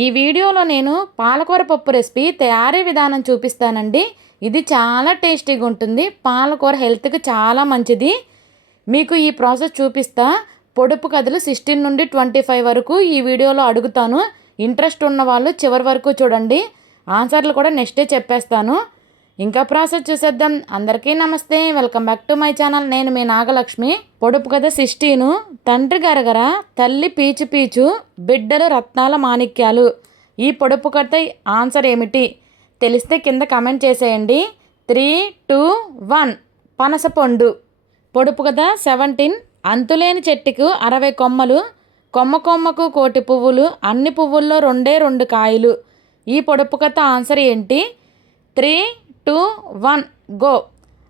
ఈ వీడియోలో నేను పాలకూర పప్పు రెసిపీ తయారీ విధానం చూపిస్తానండి. ఇది చాలా టేస్టీగా ఉంటుంది. పాలకూర హెల్త్కి చాలా మంచిది. మీకు ఈ ప్రాసెస్ చూపిస్తా. పొడుపు కథలు 16 నుండి 25 వరకు ఈ వీడియోలో అడుగుతాను. ఇంట్రెస్ట్ ఉన్న వాళ్ళు చివరి వరకు చూడండి. ఆన్సర్లు కూడా నెక్స్టే చెప్పేస్తాను. ఇంకా ప్రాసెస్ చూసేద్దాం. అందరికీ నమస్తే, welcome back to my channel. నేను మీ నాగలక్ష్మి. పొడుపు కథ 16. తండ్రి గరగర, తల్లి పీచు పీచు, బిడ్డలు రత్నాల మాణిక్యాలు. ఈ పొడుపు కథ ఆన్సర్ ఏమిటి తెలిస్తే కింద కమెంట్ చేసేయండి. 3, 2, 1. పనసపండు. పొడుపు కథ 17. అంతులేని చెట్టుకు 60 కొమ్మలు, కొమ్మ కొమ్మకు 1,000,000 పువ్వులు, అన్ని పువ్వుల్లో 2 కాయలు. ఈ పొడుపు కథ ఆన్సర్ ఏంటి? 3, 2, 1 గో.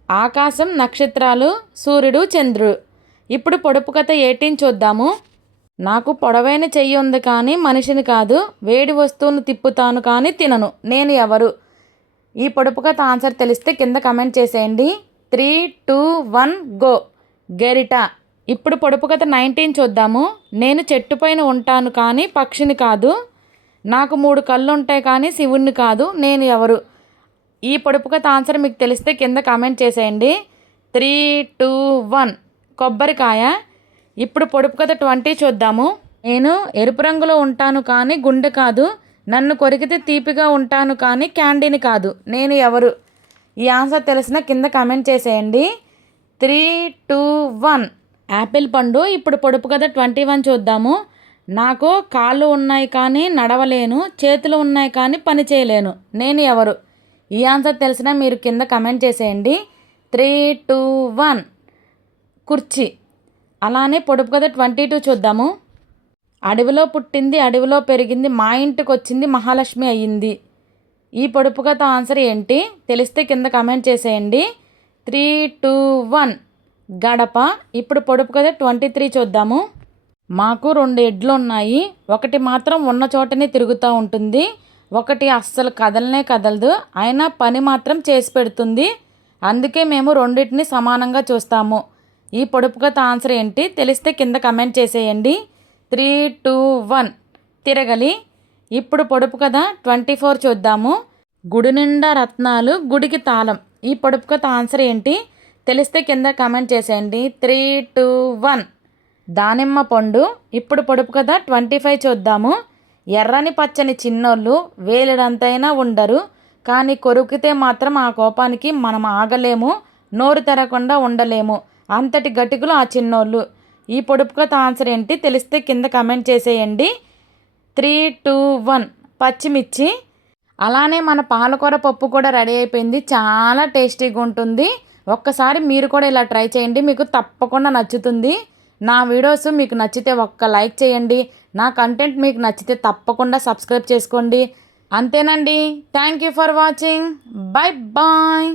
ఆకాశం, నక్షత్రాలు, సూర్యుడు, చంద్రుడు. ఇప్పుడు పొడుపు కథ 18 చూద్దాము. నాకు పొడవైన చెయ్యి ఉంది కానీ మనిషిని కాదు, వేడి వస్తువును తిప్పుతాను కానీ తినను, నేను ఎవరు? ఈ పొడుపు కథ ఆన్సర్ తెలిస్తే కింద కమెంట్ చేసేయండి. 3, 2, 1 గో. గెరిట. ఇప్పుడు పొడుపు కథ 19 చూద్దాము. నేను చెట్టు పైన ఉంటాను కానీ పక్షిని కాదు, నాకు 3 కళ్ళు ఉంటాయి కానీ శివుణ్ణి కాదు, నేను ఎవరు? ఈ పొడుపు కథ ఆన్సర్ మీకు తెలిస్తే కింద కామెంట్ చేసేయండి. 3, 2, 1 కొబ్బరికాయ. ఇప్పుడు పొడుపు కథ 20 చూద్దాము. నేను ఎరుపు రంగులో ఉంటాను కానీ గుండె కాదు, నన్ను కొరికితే తీపిగా ఉంటాను కానీ క్యాండీని కాదు, నేను ఎవరు? ఈ ఆన్సర్ తెలిసిన కింద కామెంట్ చేసేయండి. 3, 2, 1 యాపిల్ పండు. ఇప్పుడు పొడుపు కథ 21 చూద్దాము. నాకు కాళ్ళు ఉన్నాయి కానీ నడవలేను, చేతులు ఉన్నాయి కానీ పని చేయలేను, నేను ఎవరు? ఈ ఆన్సర్ తెలిసినా మీరు కింద కమెంట్ చేసేయండి. 3, 2, 1 కుర్చీ. అలానే పొడుపు కథ 22 చూద్దాము. అడవిలో పుట్టింది, అడవిలో పెరిగింది, మా ఇంటికి వచ్చింది, మహాలక్ష్మి అయ్యింది. ఈ పొడుపు కథ ఆన్సర్ ఏంటి తెలిస్తే కింద కమెంట్ చేసేయండి. 3, 2, 1 గడప. ఇప్పుడు పొడుపు కథ 23 చూద్దాము. మాకు 2 ఎడ్లు ఉన్నాయి, ఒకటి మాత్రం ఉన్న చోటనే తిరుగుతూ ఉంటుంది, ఒకటి అస్సలు కదలనే కదలదు, అయినా పని మాత్రం చేసి పెడుతుంది, అందుకే మేము రెండింటిని సమానంగా చూస్తాము. ఈ పొడుపు కథ ఆన్సర్ ఏంటి తెలిస్తే కింద కమెంట్ చేసేయండి. 3, 2, 1 తిరగలి. ఇప్పుడు పొడుపు కథ 24 చూద్దాము. గుడి నిండా రత్నాలు, గుడికి తాళం. ఈ పొడుపు కథ ఆన్సర్ ఏంటి తెలిస్తే కింద కమెంట్ చేసేయండి. 3, 2, 1 దానిమ్మ పండు. ఇప్పుడు పొడుపు కథ 25 చూద్దాము. ఎర్రని పచ్చని చిన్నోళ్ళు వేలిడంతైనా ఉండరు, కానీ కొరికితే మాత్రం ఆ కోపానికి మనం ఆగలేము, నోరు తెరకుండా ఉండలేము, అంతటి గటికులు ఆ చిన్నోళ్ళు. ఈ పొడుపు కథ ఆన్సర్ ఏంటి తెలిస్తే కింద కమెంట్ చేసేయండి. 3, 2, 1 పచ్చిమిర్చి. అలానే మన పాలకూర పప్పు కూడా రెడీ అయిపోయింది. చాలా టేస్టీగా ఉంటుంది. ఒక్కసారి మీరు కూడా ఇలా ట్రై చేయండి, మీకు తప్పకుండా నచ్చుతుంది. నా వీడియోస్ మీకు నచ్చితే ఒక్క లైక్ చేయండి. నా కంటెంట్ మీకు నచ్చితే తప్పకుండా సబ్స్క్రైబ్ చేసుకోండి. అంతేనండి. Thank you for watching. Bye bye.